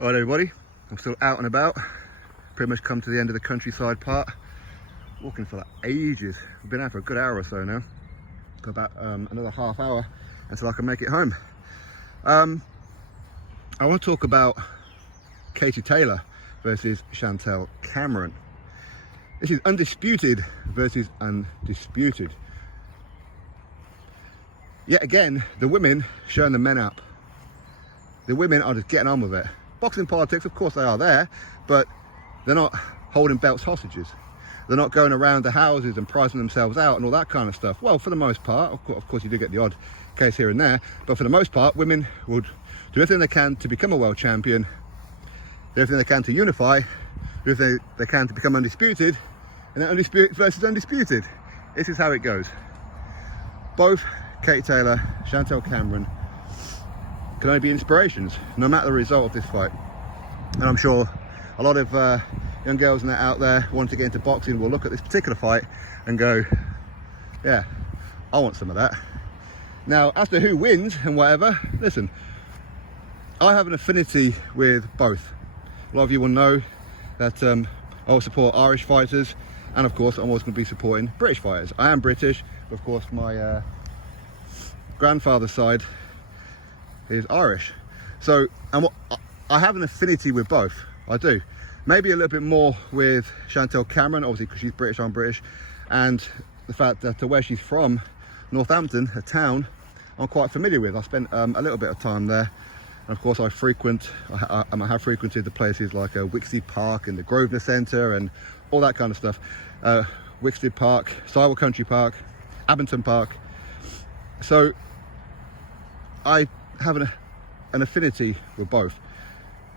Alright everybody, I'm still out and about. Pretty much come to the end of the countryside part. Walking for like ages. We've been out for a good hour or so now. Got about another half hour until I can make it home. I want to talk about Katie Taylor versus Chantelle Cameron. This is Undisputed versus Undisputed. Yet again, the women showing the men up. The women are just getting on with it. Boxing politics, of course they are there, but they're not holding belts hostages. They're not going around the houses and pricing themselves out and all that kind of stuff. Well, for the most part, of course you do get the odd case here and there, but for the most part, women would do everything they can to become a world champion, do everything they can to unify, do everything they can to become undisputed, and then undisputed versus undisputed. This is how it goes. Both Katie Taylor, Chantelle Cameron can only be inspirations, no matter the result of this fight. And I'm sure a lot of young girls out there wanting to get into boxing will look at this particular fight and go, yeah, I want some of that. Now, as to who wins and whatever, listen, I have an affinity with both. A lot of you will know that I will support Irish fighters, and of course I'm always going to be supporting British fighters. I am British, but of course my grandfather's side is Irish. So I have an affinity with both, I do. Maybe a little bit more with Chantelle Cameron, obviously because she's British, I'm British, and the fact that where she's from, Northampton, a town I'm quite familiar with. I spent a little bit of time there, and of course I have frequented the places like Wixted Park and the Grosvenor Centre and all that kind of stuff. Wixted Park, Sywell Country Park, Abington Park. So I have an affinity with both,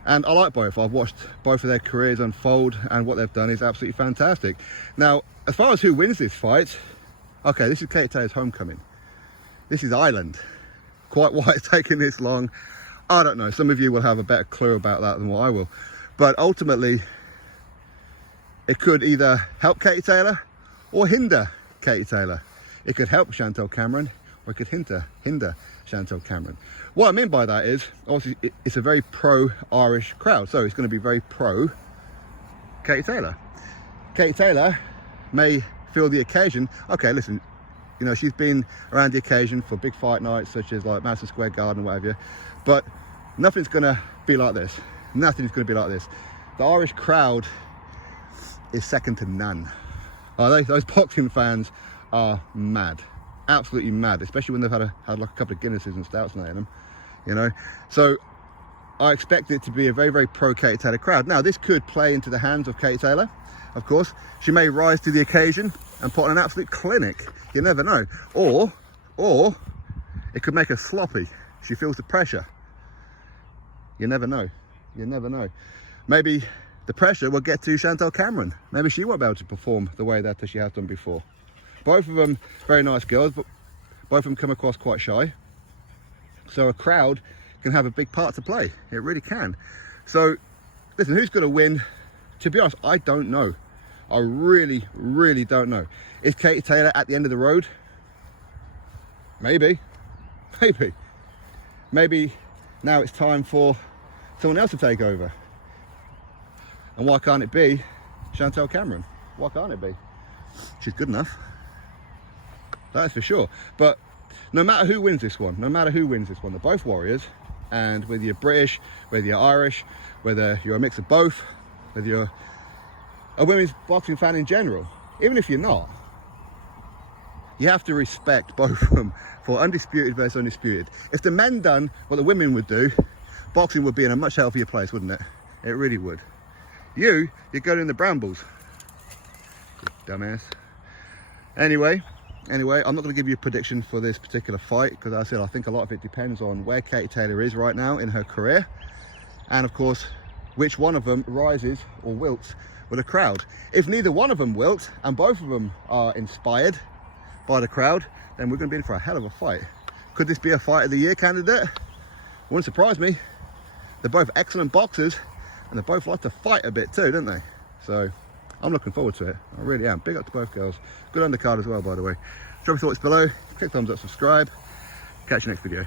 and I like both. I've watched both of their careers unfold, and what they've done is absolutely fantastic. Now, as far as who wins this fight, okay, this is Katie Taylor's homecoming. This is Ireland. Quite why it's taking this long, I don't know. Some of you will have a better clue about that than what I will, but ultimately it could either help Katie Taylor or hinder Katie Taylor. It could help Chantelle Cameron, or it could hinder Chantelle Cameron. What I mean by that is, obviously, it's a very pro-Irish crowd, so it's going to be very pro Katie Taylor. Katie Taylor may feel the occasion, okay, listen, you know, she's been around the occasion for big fight nights, such as like Madison Square Garden, whatever, but nothing's going to be like this. Nothing's going to be like this. The Irish crowd is second to none. Those boxing fans are mad. Absolutely mad, especially when they've had like a couple of Guinnesses and stouts in them, you know. So I expect it to be a very, very pro Katie Taylor crowd. Now, this could play into the hands of Katie Taylor. Of course, she may rise to the occasion and put on an absolute clinic. You never know. Or it could make her sloppy. She feels the pressure. You never know. You never know. Maybe the pressure will get to Chantelle Cameron. Maybe she won't be able to perform the way that she has done before. Both of them very nice girls, but both of them come across quite shy. So a crowd can have a big part to play. It really can. So listen, who's going to win? To be honest, I don't know. I really, really don't know. Is Katie Taylor at the end of the road? Maybe. Maybe. Maybe now it's time for someone else to take over. And why can't it be Chantelle Cameron? Why can't it be? She's good enough. That's for sure. But no matter who wins this one, they're both warriors. And whether you're British, whether you're Irish, whether you're a mix of both, whether you're a women's boxing fan in general, even if you're not, you have to respect both of them for undisputed versus undisputed. If the men done what the women would do, boxing would be in a much healthier place, wouldn't it? It really would. You're going in the brambles. You dumbass. Anyway, I'm not going to give you a prediction for this particular fight, because as I said, I think a lot of it depends on where Katie Taylor is right now in her career, and of course which one of them rises or wilts with a crowd. If neither one of them wilt and both of them are inspired by the crowd, then we're going to be in for a hell of a fight. Could this be a fight of the year candidate? Wouldn't surprise me. They're both excellent boxers, and they both like to fight a bit too, don't they? So I'm looking forward to it. I really am. Big up to both girls. Good undercard as well, by the way. Drop your thoughts below. Click thumbs up, subscribe. Catch you next video.